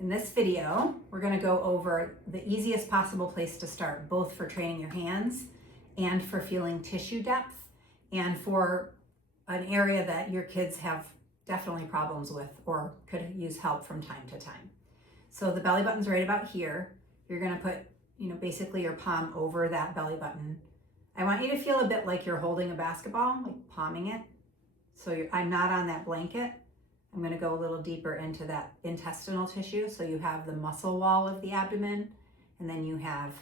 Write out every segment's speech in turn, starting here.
In this video, we're going to go over the easiest possible place to start, both for training your hands and for feeling tissue depth and for an area that your kids have definitely problems with or could use help from time to time. So the belly button's right about here. You're going to put, basically your palm over that belly button. I want you to feel a bit like you're holding a basketball, like palming it. So I'm not on that blanket. I'm going to go a little deeper into that intestinal tissue. So you have the muscle wall of the abdomen, and then you have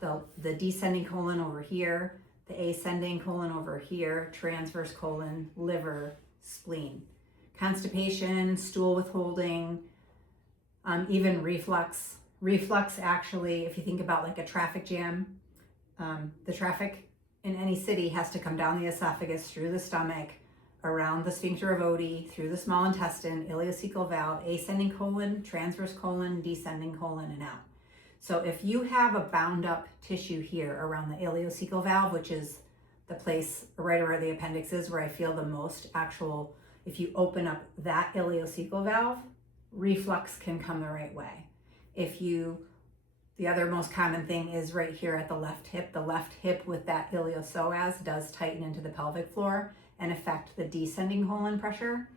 the descending colon over here, the ascending colon over here, transverse colon, liver, spleen. Constipation, stool withholding, even reflux. Reflux actually, if you think about like a traffic jam, the traffic in any city has to come down the esophagus, through the stomach, around the sphincter of Oddi, through the small intestine, ileocecal valve, ascending colon, transverse colon, descending colon, and out. So if you have a bound up tissue here around the ileocecal valve, which is the place right where the appendix is, where I feel the most actual, if you open up that ileocecal valve, reflux can come the right way. The other most common thing is right here at the left hip with that iliopsoas does tighten into the pelvic floor and affect the descending colon pressure.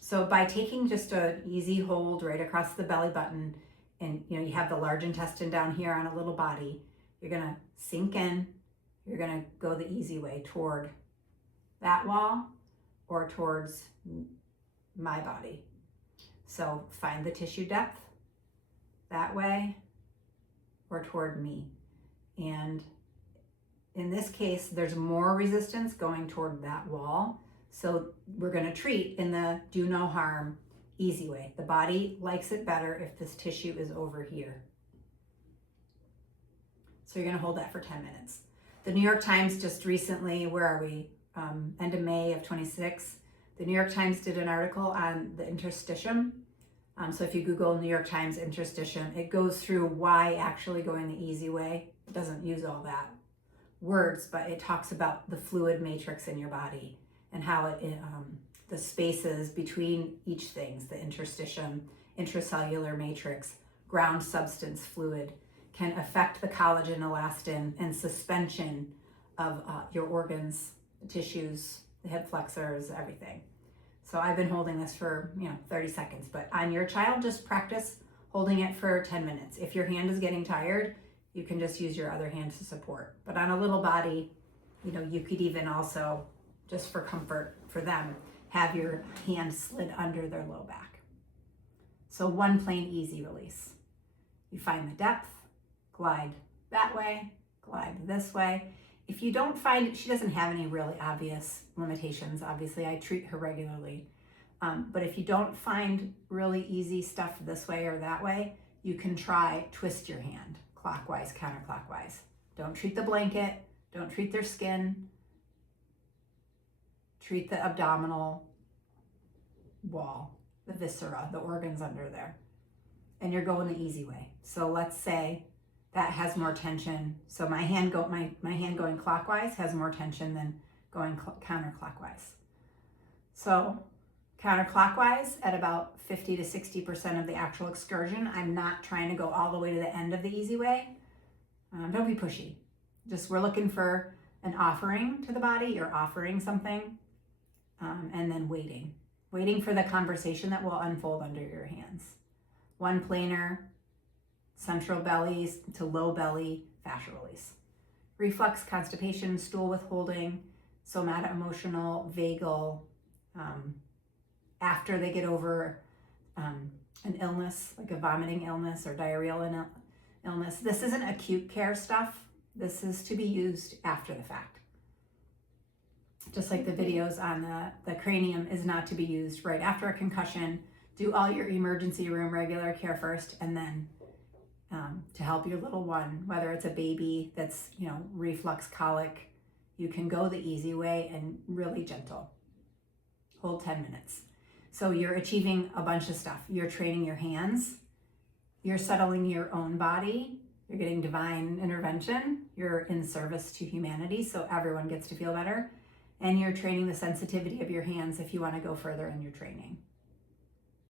So by taking just an easy hold right across the belly button, and you have the large intestine down here on a little body, you're gonna sink in, you're gonna go the easy way toward that wall or towards my body. So find the tissue depth that way or toward me. And in this case, there's more resistance going toward that wall. So we're going to treat in the do no harm, easy way. The body likes it better if this tissue is over here. So you're going to hold that for 10 minutes. The New York Times just recently, where are we? End of May of 26. The New York Times did an article on the interstitium. So if you Google New York Times interstitium, it goes through why actually going the easy way. It doesn't use all that words, but it talks about the fluid matrix in your body and how the spaces between each things, the interstitium, intracellular matrix, ground substance fluid, can affect the collagen, elastin, and suspension of your organs, tissues, the hip flexors, everything. So I've been holding this for 30 seconds, but on your child, just practice holding it for 10 minutes. If your hand is getting tired, you can just use your other hand to support. But on a little body, you could even also, just for comfort for them, have your hand slid under their low back. So one plain easy release. You find the depth, glide that way, glide this way. If you don't find, she doesn't have any really obvious limitations. Obviously, I treat her regularly. But if you don't find really easy stuff this way or that way, you can try twist your hand, clockwise, counterclockwise. Don't treat the blanket, don't treat their skin. Treat the abdominal wall, the viscera, the organs under there. And you're going the easy way. So let's say that has more tension. So my hand going clockwise has more tension than going counterclockwise. So counterclockwise at about 50 to 60% of the actual excursion. I'm not trying to go all the way to the end of the easy way. Don't be pushy. Just we're looking for an offering to the body. You're offering something, and then waiting for the conversation that will unfold under your hands. One planar, central bellies to low belly, fascial release. Reflux, constipation, stool withholding, somatic, emotional, vagal, after they get over an illness, like a vomiting illness or diarrheal illness. This isn't acute care stuff. This is to be used after the fact. Just like the videos on the cranium is not to be used right after a concussion. Do all your emergency room regular care first, and then to help your little one, whether it's a baby that's, reflux colic, you can go the easy way and really gentle. Hold 10 minutes. So you're achieving a bunch of stuff. You're training your hands. You're settling your own body. You're getting divine intervention. You're in service to humanity, so everyone gets to feel better. And you're training the sensitivity of your hands if you want to go further in your training.